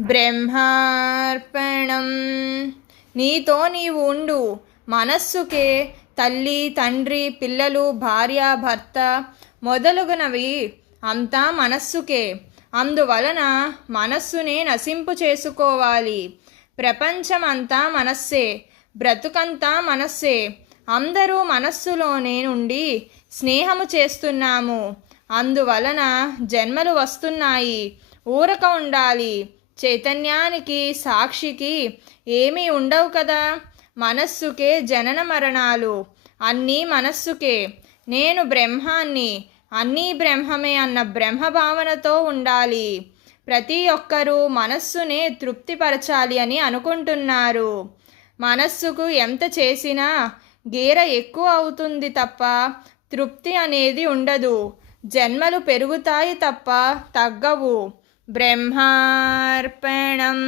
బ్రహ్మార్పణం. నీతో నీవు ఉండు. మనస్సుకే తల్లి, తండ్రి, పిల్లలు, భార్య, భర్త మొదలుగునవి అంతా మనస్సుకే. అందువలన మనస్సునే నశింపు చేసుకోవాలి. ప్రపంచమంతా మనస్సే, బ్రతుకంతా మనస్సే. అందరూ మనస్సులోనే నుండి స్నేహము చేస్తున్నాము. అందువలన జన్మలు వస్తున్నాయి. ఊరక ఉండాలి. చైతన్యానికి, సాక్షికి ఏమీ ఉండవు కదా. మనస్సుకే జనన మరణాలు. అన్నీ మనస్సుకే. నేను బ్రహ్మాన్ని, అన్నీ బ్రహ్మమే అన్న బ్రహ్మభావనతో ఉండాలి. ప్రతి ఒక్కరూ మనస్సునే తృప్తిపరచాలి అని అనుకుంటున్నారు. మనస్సుకు ఎంత చేసినా గీర ఎక్కువ అవుతుంది తప్ప తృప్తి అనేది ఉండదు. జన్మలు పెరుగుతాయి తప్ప తగ్గవు. బ్రహ్మార్పణం.